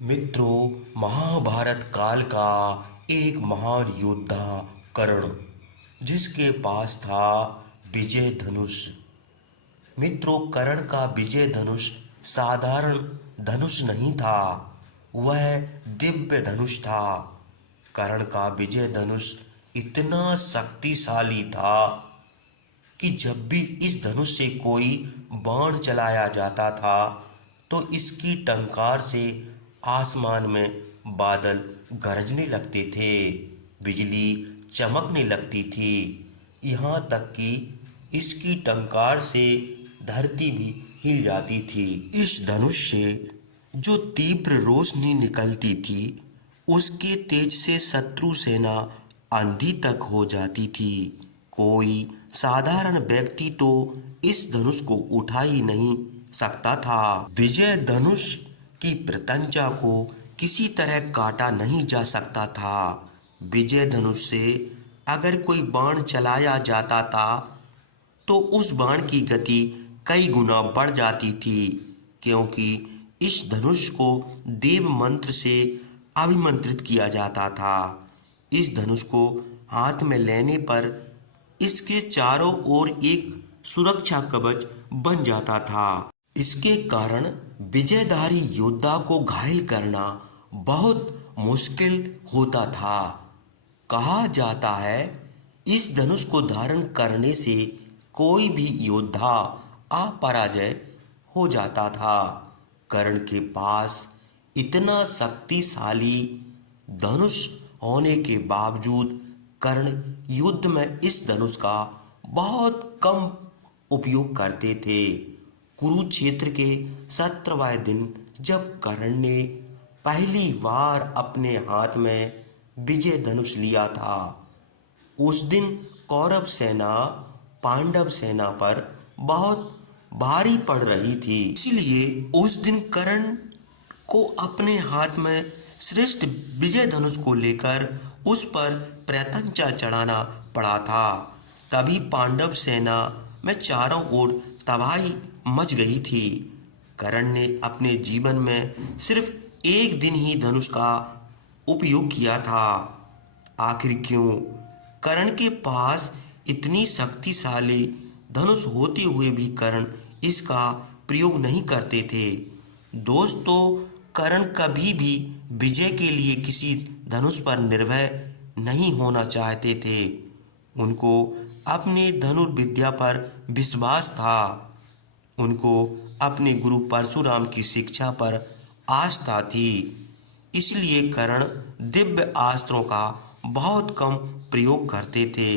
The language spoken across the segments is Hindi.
मित्रों, महाभारत काल का एक महान योद्धा कर्ण, जिसके पास था विजय धनुष। मित्रों, कर्ण का विजय धनुष साधारण धनुष नहीं था, वह दिव्य धनुष था। कर्ण का विजय धनुष इतना शक्तिशाली था कि जब भी इस धनुष से कोई बाण चलाया जाता था तो इसकी टंकार से आसमान में बादल गरजने लगते थे, बिजली चमकने लगती थी। यहाँ तक कि इसकी टंकार से धरती भी हिल जाती थी। इस धनुष से जो तीव्र रोशनी निकलती थी, उसके तेज से शत्रु सेना अंधी तक हो जाती थी। कोई साधारण व्यक्ति तो इस धनुष को उठा ही नहीं सकता था। विजय धनुष की प्रत्यंचा को किसी तरह काटा नहीं जा सकता था। विजय धनुष से अगर कोई बाण चलाया जाता था तो उस बाण की गति कई गुना बढ़ जाती थी, क्योंकि इस धनुष को देव मंत्र से अभिमंत्रित किया जाता था। इस धनुष को हाथ में लेने पर इसके चारों ओर एक सुरक्षा कवच बन जाता था। इसके कारण विजयधारी योद्धा को घायल करना बहुत मुश्किल होता था। कहा जाता है, इस धनुष को धारण करने से कोई भी योद्धा अपराजय हो जाता था। कर्ण के पास इतना शक्तिशाली धनुष होने के बावजूद कर्ण युद्ध में इस धनुष का बहुत कम उपयोग करते थे। कुरुक्षेत्र के 17वें दिन जब कर्ण ने पहली बार अपने हाथ में विजय धनुष लिया था, उस दिन कौरव सेना पांडव सेना पर बहुत भारी पड़ रही थी। इसलिए उस दिन कर्ण को अपने हाथ में श्रेष्ठ विजय धनुष को लेकर उस पर प्रत्यंचा चढ़ाना पड़ा था। तभी पांडव सेना में चारों ओर तबाही मच गई थी। कर्ण ने अपने जीवन में सिर्फ एक दिन ही धनुष का उपयोग किया था। आखिर क्यों? कर्ण के पास इतनी शक्तिशाली धनुष होते हुए भी कर्ण इसका प्रयोग नहीं करते थे। दोस्तों, कर्ण कभी भी विजय के लिए किसी धनुष पर निर्भय नहीं होना चाहते थे। उनको अपने धनुर्विद्या पर विश्वास था। उनको अपने गुरु परशुराम की शिक्षा पर आस्था थी। इसलिए कर्ण दिव्य अस्त्रों का बहुत कम प्रयोग करते थे।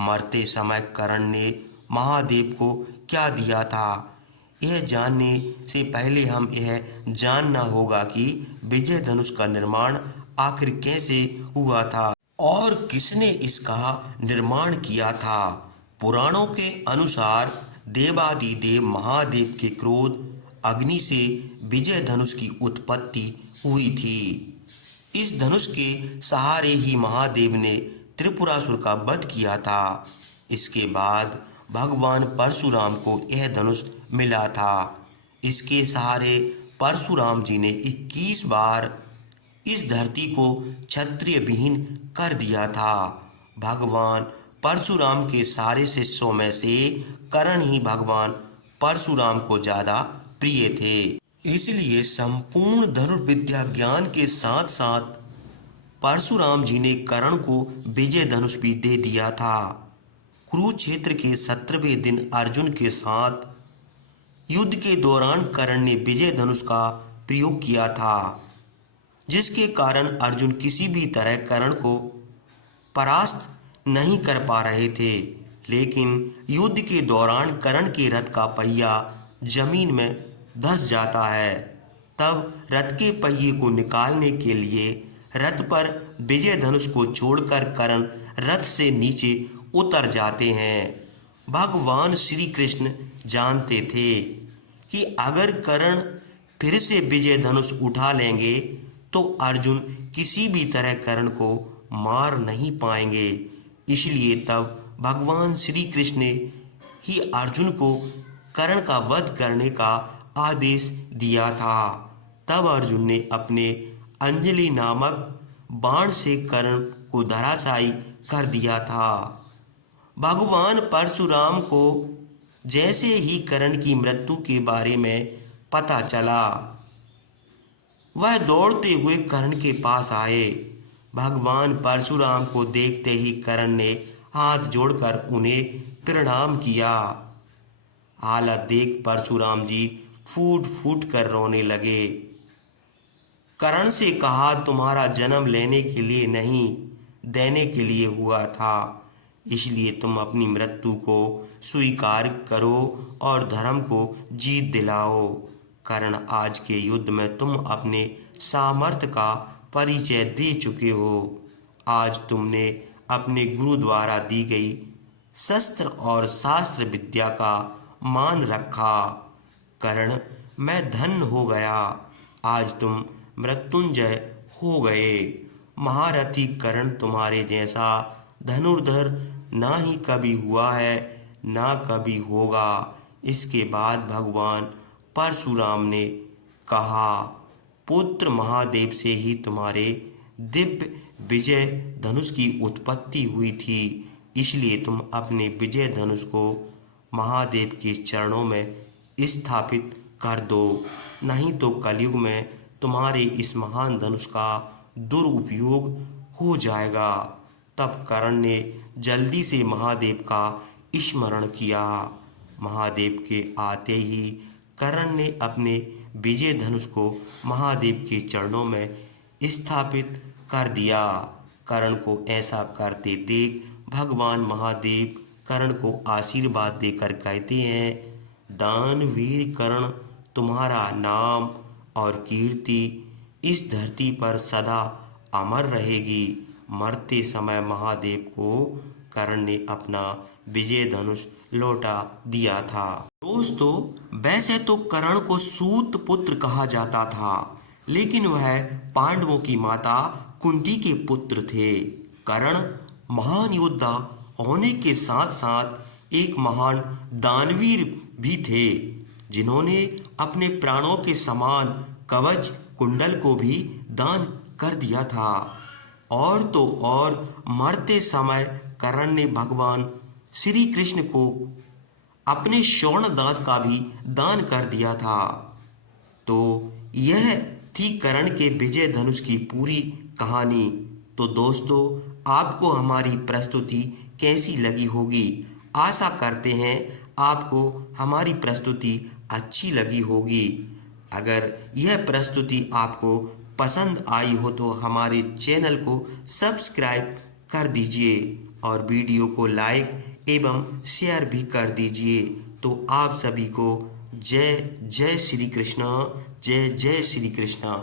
मरते समय कर्ण ने महादेव को क्या दिया था, यह जानने से पहले हम यह जानना होगा कि विजय धनुष का निर्माण आखिर कैसे हुआ था और किसने इसका निर्माण किया था। पुराणों के अनुसार देवादिदेव महादेव के क्रोध अग्नि से विजय धनुष की उत्पत्ति हुई थी। इस धनुष के सहारे ही महादेव ने त्रिपुरासुर का वध किया था। इसके बाद भगवान परशुराम को यह धनुष मिला था। इसके सहारे परशुराम जी ने 21 बार इस धरती को क्षत्रिय विहीन कर दिया था। भगवान परशुराम के सारे शिष्यों में से कर्ण ही भगवान परशुराम को ज्यादा प्रिय थे। इसलिए संपूर्ण धनुर्विद्या ज्ञान के साथ साथ परशुराम जी ने कर्ण को विजय धनुष भी दे दिया था। कुरुक्षेत्र के 17वें दिन अर्जुन के साथ युद्ध के दौरान कर्ण ने विजय धनुष का प्रयोग किया था, जिसके कारण अर्जुन किसी भी तरह कर्ण को परास्त नहीं कर पा रहे थे। लेकिन युद्ध के दौरान कर्ण के रथ का पहिया जमीन में धंस जाता है। तब रथ के पहिए को निकालने के लिए रथ पर विजय धनुष को छोड़कर कर्ण रथ से नीचे उतर जाते हैं। भगवान श्री कृष्ण जानते थे कि अगर कर्ण फिर से विजय धनुष उठा लेंगे तो अर्जुन किसी भी तरह कर्ण को मार नहीं पाएंगे। इसलिए तब भगवान श्री कृष्ण ने ही अर्जुन को कर्ण का वध करने का आदेश दिया था। तब अर्जुन ने अपने अंजलि नामक बाण से कर्ण को धराशायी कर दिया था। भगवान परशुराम को जैसे ही कर्ण की मृत्यु के बारे में पता चला, वह दौड़ते हुए कर्ण के पास आए। भगवान परशुराम को देखते ही कर्ण ने हाथ जोड़कर उन्हें प्रणाम किया। हालत देख परशुराम जी फूट फूट कर रोने लगे। कर्ण से कहा, तुम्हारा जन्म लेने के लिए नहीं, देने के लिए हुआ था, इसलिए तुम अपनी मृत्यु को स्वीकार करो और धर्म को जीत दिलाओ। कर्ण, आज के युद्ध में तुम अपने सामर्थ्य का परिचय दे चुके हो। आज तुमने अपने गुरु द्वारा दी गई शस्त्र और शास्त्र विद्या का मान रखा। कर्ण, मैं धन्य हो गया, आज तुम मृत्युंजय हो गए। महारथी कर्ण तुम्हारे जैसा धनुर्धर ना ही कभी हुआ है, ना कभी होगा। इसके बाद भगवान परशुराम ने कहा, पुत्र महादेव से ही तुम्हारे दिव्य विजय धनुष की उत्पत्ति हुई थी, इसलिए तुम अपने विजय धनुष को महादेव के चरणों में स्थापित कर दो, नहीं तो कलयुग में तुम्हारे इस महान धनुष का दुरुपयोग हो जाएगा। तब कर्ण ने जल्दी से महादेव का स्मरण किया। महादेव के आते ही कर्ण ने अपने विजय धनुष को महादेव के चरणों में स्थापित कर दिया। कर्ण को ऐसा करते देख भगवान महादेव कर्ण को आशीर्वाद देकर कहते हैं, दानवीर कर्ण, तुम्हारा नाम और कीर्ति इस धरती पर सदा अमर रहेगी। मरते समय महादेव को कर्ण ने अपना विजय धनुष लौटा दिया था। दोस्तों, वैसे तो कर्ण को सूत पुत्र कहा जाता था, लेकिन वह पांडवों की माता कुंती के पुत्र थे। कर्ण महान योद्धा होने के साथ साथ एक महान दानवीर भी थे, जिन्होंने अपने प्राणों के समान कवच कुंडल को भी दान कर दिया था। और तो और मरते समय कर्ण ने भगवान श्री कृष्ण को अपने स्वर्ण दांत का भी दान कर दिया था। तो यह थी कर्ण के विजय धनुष की पूरी कहानी। तो दोस्तों, आपको हमारी प्रस्तुति कैसी लगी होगी? आशा करते हैं आपको हमारी प्रस्तुति अच्छी लगी होगी। अगर यह प्रस्तुति आपको पसंद आई हो तो हमारे चैनल को सब्सक्राइब कर दीजिए और वीडियो को लाइक एवं शेयर भी कर दीजिए। तो आप सभी को जय जय श्री कृष्ण, जय जय श्री कृष्ण।